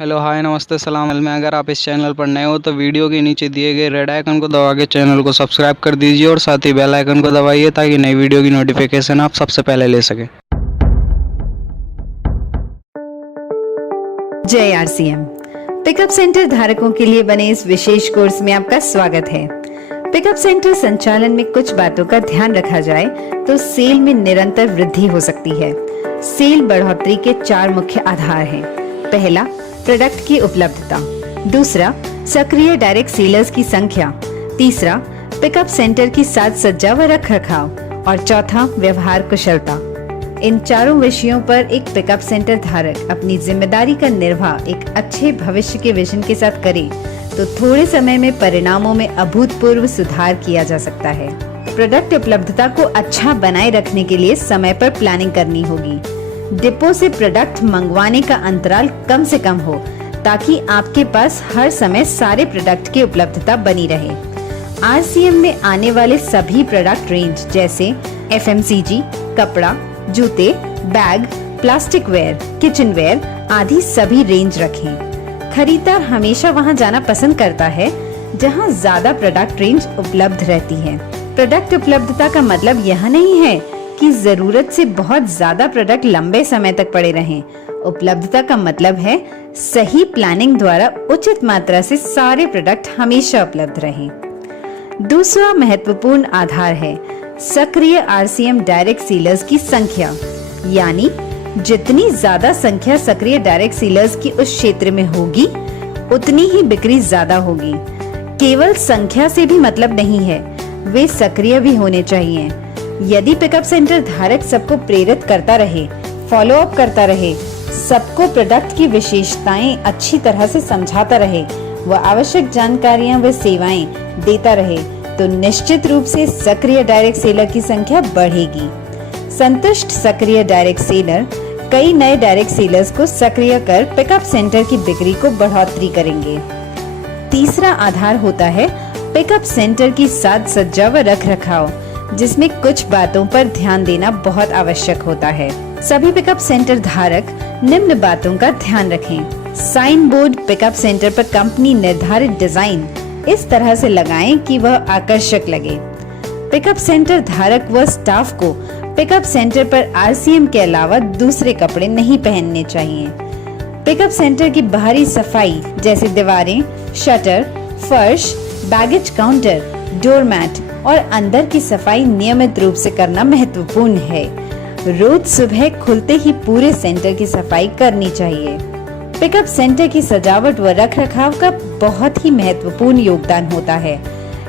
Hello hi नमस्ते सलाम में। अगर आप इस चैनल पर नए हो तो वीडियो के नीचे दिए गए रेड आइकन को दबा के चैनल को सब्सक्राइब कर दीजिए और साथ ही बेल आइकन को दबाइए ताकि नई वीडियो की नोटिफिकेशन आप सबसे पहले ले सकें। जय आरसीएम। पिकअप सेंटर धारकों के लिए बने इस विशेष कोर्स में आपका स्वागत है। पिकअप सेंटर संचालन में कुछ बातों का ध्यान रखा जाए तो सेल में निरंतर वृद्धि हो सकती है। सेल बढ़ोतरी के 4 मुख्य आधार हैं। पहला, प्रोडक्ट की उपलब्धता। दूसरा, सक्रिय डायरेक्ट सेलर्स की संख्या। तीसरा, पिकअप सेंटर की साज सज्जा व रख रखाव। और चौथा, व्यवहार कुशलता। इन चारों विषयों पर एक पिकअप सेंटर धारक अपनी जिम्मेदारी का निर्वाह एक अच्छे भविष्य के विजन के साथ करे तो थोड़े समय में परिणामों में अभूतपूर्व सुधार किया जा सकता है। प्रोडक्ट उपलब्धता को अच्छा बनाए रखने के लिए समय पर प्लानिंग करनी होगी। डिपो से प्रोडक्ट मंगवाने का अंतराल कम से कम हो ताकि आपके पास हर समय सारे प्रोडक्ट की उपलब्धता बनी रहे। आरसीएम में आने वाले सभी प्रोडक्ट रेंज जैसे एफएमसीजी, कपड़ा, जूते, bag, plastic ware, kitchen ware आदि सभी रेंज रखें। खरीदार हमेशा वहां जाना पसंद करता है जहां ज्यादा प्रोडक्ट रेंज उपलब्ध रहती है। प्रोडक्ट उपलब्धता का मतलब यह नहीं है कि जरूरत से बहुत ज्यादा प्रोडक्ट लंबे समय तक पड़े रहें। उपलब्धता का मतलब है सही प्लानिंग द्वारा उचित मात्रा से सारे प्रोडक्ट हमेशा उपलब्ध रहें। दूसरा महत्वपूर्ण आधार है सक्रिय आरसीएम डायरेक्ट सेलर्स की संख्या, यानी जितनी ज्यादा संख्या सक्रिय डायरेक्ट सेलर्स की उस क्षेत्र में होगी उतनी ही बिक्री ज्यादा होगी। केवल संख्या से भी मतलब नहीं है, वे सक्रिय भी होने चाहिए। यदि पिकअप सेंटर धारक सबको प्रेरित करता रहे, फॉलो अप करता रहे, सबको प्रोडक्ट की विशेषताएं अच्छी तरह से समझाता रहे व आवश्यक जानकारियां व सेवाएं देता रहे तो निश्चित रूप से सक्रिय डायरेक्ट सेलर की संख्या बढ़ेगी। संतुष्ट सक्रिय डायरेक्ट सेलर कई नए डायरेक्ट सेलर्स को सक्रिय कर पिकअप सेंटर की बिक्री को बढ़ोतरी करेंगे। तीसरा आधार होता है पिकअप सेंटर की साज सज्जा व रख रखाव, जिसमें कुछ बातों पर ध्यान देना बहुत आवश्यक होता है। सभी पिकअप सेंटर धारक निम्न बातों का ध्यान रखें। साइन बोर्ड पिकअप सेंटर पर कंपनी निर्धारित डिजाइन इस तरह से लगाएं कि वह आकर्षक लगे। पिकअप सेंटर धारक व स्टाफ को पिकअप सेंटर पर आरसीएम के अलावा दूसरे कपड़े नहीं पहनने चाहिए। पिकअप सेंटर की बाहरी सफाई जैसे दीवारें, शटर, फर्श, बैगेज काउंटर, डोरमैट और अंदर की सफाई नियमित रूप से करना महत्वपूर्ण है। रोज सुबह खुलते ही पूरे सेंटर की सफाई करनी चाहिए। पिकअप सेंटर की सजावट व रखरखाव का बहुत ही महत्वपूर्ण योगदान होता है।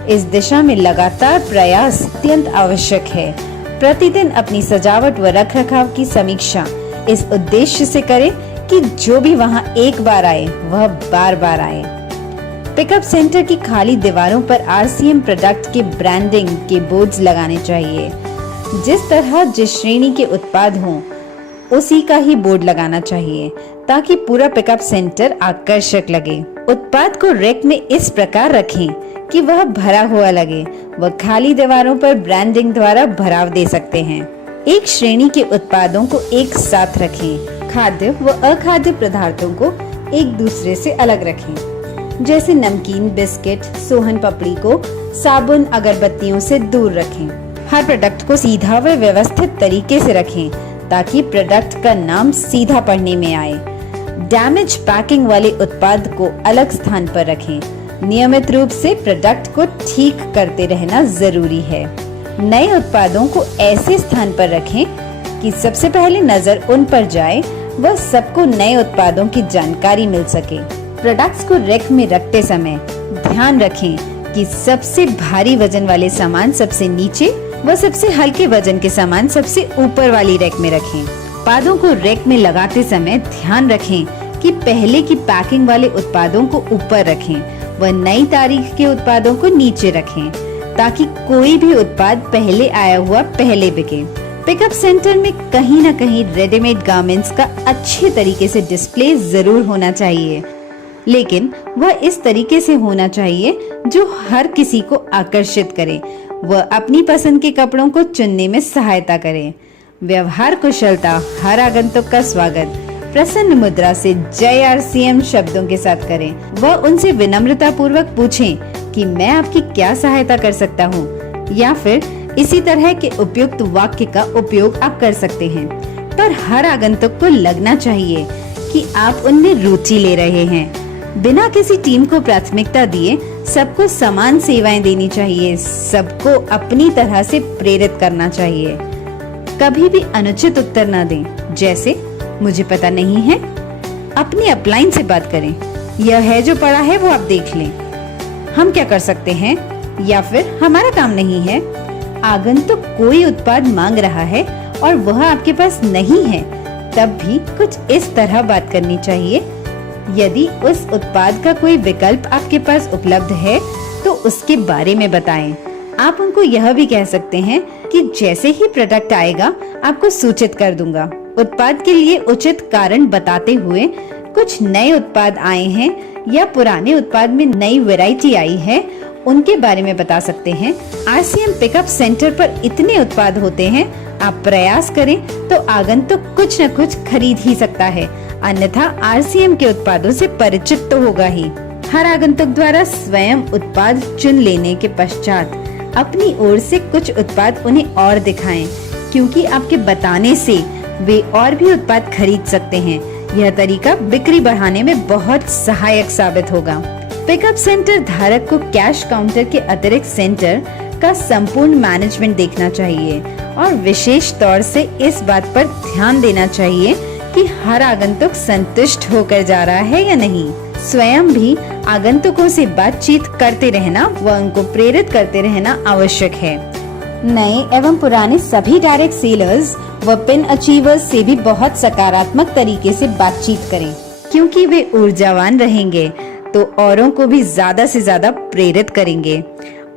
इस दिशा में लगातार प्रयास अत्यंत आवश्यक है। प्रतिदिन अपनी सजावट व रखरखाव की समीक्षा इस उद्देश्य से करें कि जो भी वहां एक बार आए वह बार बार आए। पिकअप सेंटर की खाली दीवारों पर आरसीएम प्रोडक्ट के ब्रांडिंग के बोर्ड्स लगाने चाहिए। जिस तरह जिस श्रेणी के उत्पाद हों उसी का ही बोर्ड लगाना चाहिए ताकि पूरा पिकअप सेंटर आकर्षक लगे। उत्पाद को रैक में इस प्रकार रखें कि वह भरा हुआ लगे व खाली दीवारों पर ब्रांडिंग द्वारा भराव दे सकते हैं। एक श्रेणी के उत्पादों को एक साथ रखें। खाद्य व अखाद्य पदार्थों को एक दूसरे से अलग रखें। जैसे नमकीन, बिस्किट, सोहन पापड़ी को साबुन, अगरबत्तियों से दूर रखें। हर प्रोडक्ट को सीधा व व्यवस्थित तरीके से रखें ताकि प्रोडक्ट का नाम सीधा पढ़ने में आए। डैमेज पैकिंग वाले उत्पाद को अलग स्थान पर रखें। नियमित रूप से प्रोडक्ट को ठीक करते रहना जरूरी है। नए उत्पादों को ऐसे स्थान पर रखें कि सबसे पहले नजर उन पर जाए व सबको नए उत्पादों की जानकारी मिल सके। प्रोडक्ट्स को रैक में रखते समय ध्यान रखें कि सबसे भारी वजन वाले सामान सबसे नीचे व सबसे हल्के वजन के सामान सबसे ऊपर वाली रैक में रखें। उत्पादों को रैक में लगाते समय ध्यान रखें कि पहले की पैकिंग वाले उत्पादों को ऊपर रखें व नई तारीख के उत्पादों को नीचे रखें ताकि कोई भी उत्पाद पहले आया हुआ पहले बिके। पिकअप सेंटर में कहीं न कहीं रेडीमेड गारमेंट्स का अच्छे तरीके से डिस्प्ले जरूर होना चाहिए, लेकिन वह इस तरीके से होना चाहिए जो हर किसी को आकर्षित करे व अपनी पसंद के कपड़ों को चुनने में सहायता करे। व्यवहार कुशलता हर आगंतुक का स्वागत प्रसन्न मुद्रा से जय RCM शब्दों के साथ करें व उनसे विनम्रता पूर्वक पूछें कि मैं आपकी क्या सहायता कर सकता हूँ, या फिर इसी तरह के उपयुक्त वाक्य का उपयोग आप कर सकते हैं। पर हर आगंतुक को लगना चाहिए कि आप उनमें रुचि ले रहे हैं। बिना किसी टीम को प्राथमिकता दिए सबको समान सेवाएं देनी चाहिए, सबको अपनी तरह से प्रेरित करना चाहिए। कभी भी अनुचित उत्तर न दें, जैसे मुझे पता नहीं है। अपनी अपलाइन से बात करें, यह है जो पड़ा है वो आप देख लें, हम क्या कर सकते हैं, या फिर हमारा काम नहीं है। आगंतुक कोई उत्पाद मांग रहा है और वह आपके पास नहीं है, तब भी कुछ इस तरह बात करनी चाहिए। यदि उस उत्पाद का कोई विकल्प आपके पास उपलब्ध है तो उसके बारे में बताएं। आप उनको यह भी कह सकते हैं कि जैसे ही प्रोडक्ट आएगा आपको सूचित कर दूंगा। उत्पाद के लिए उचित कारण बताते हुए कुछ नए उत्पाद आए हैं या पुराने उत्पाद में नई वैरायटी आई है, उनके बारे में बता सकते हैं। RCM पिकअप सेंटर पर इतने उत्पाद होते हैं, आप प्रयास करें तो आगंतुक कुछ न कुछ खरीद ही सकता है, अन्यथा RCM के उत्पादों से परिचित तो होगा ही। हर आगंतुक द्वारा स्वयं उत्पाद चुन लेने के पश्चात अपनी ओर से कुछ उत्पाद उन्हें और दिखाएं, क्योंकि आपके बताने से वे और भी उत्पाद खरीद सकते हैं। यह तरीका बिक्री बढ़ाने में बहुत सहायक साबित होगा। पिकअप सेंटर धारक को कैश काउंटर के अतिरिक्त सेंटर का संपूर्ण मैनेजमेंट देखना चाहिए और विशेष तौर से इस बात पर ध्यान देना चाहिए कि हर आगंतुक संतुष्ट होकर जा रहा है या नहीं। स्वयं भी आगंतुकों से बातचीत करते रहना व उनको प्रेरित करते रहना आवश्यक है। नए एवं पुराने सभी डायरेक्ट सेलर्स व पिन अचीवर्स से भी बहुत सकारात्मक तरीके से बातचीत करें, क्योंकि वे ऊर्जावान रहेंगे तो औरों को भी ज्यादा से ज्यादा प्रेरित करेंगे।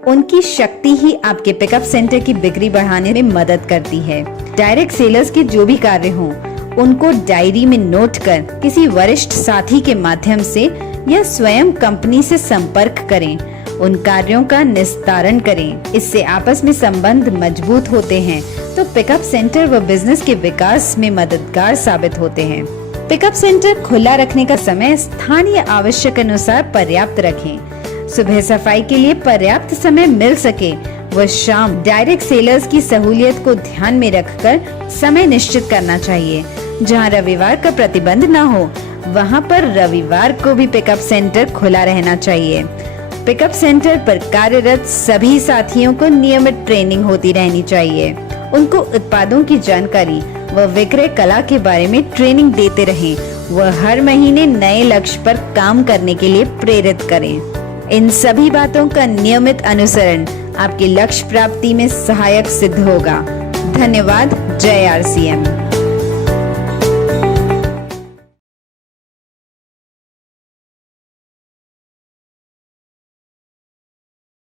उनकी शक्ति ही आपके पिकअप सेंटर की बिक्री बढ़ाने में मदद करती है। डायरेक्ट सेलर्स के जो भी कार्य हों, उनको डायरी में नोट कर किसी वरिष्ठ साथी के माध्यम से या स्वयं कंपनी से संपर्क करें, उन कार्यों का निस्तारण करें। इससे आपस में संबंध मजबूत होते हैं तो पिकअप सेंटर व बिजनेस के विकास में मददगार साबित होते हैं। पिकअप सेंटर खुला रखने का समय स्थानीय आवश्यक अनुसार पर्याप्त रखें। सुबह सफाई के लिए पर्याप्त समय मिल सके व शाम डायरेक्ट सेलर्स की सहूलियत को ध्यान में रखकर समय निश्चित करना चाहिए। जहां रविवार का प्रतिबंध न हो, वहां पर रविवार को भी पिकअप सेंटर खुला रहना चाहिए। पिकअप सेंटर पर कार्यरत सभी साथियों को नियमित ट्रेनिंग होती रहनी चाहिए। उनको उत्पादों की जानकारी व विक्रय कला के बारे में ट्रेनिंग देते रहें व हर महीने नए लक्ष्य पर काम करने के लिए प्रेरित करें। इन सभी बातों का नियमित अनुसरण आपके लक्ष्य प्राप्ति में सहायक सिद्ध होगा। धन्यवाद। जय RCM।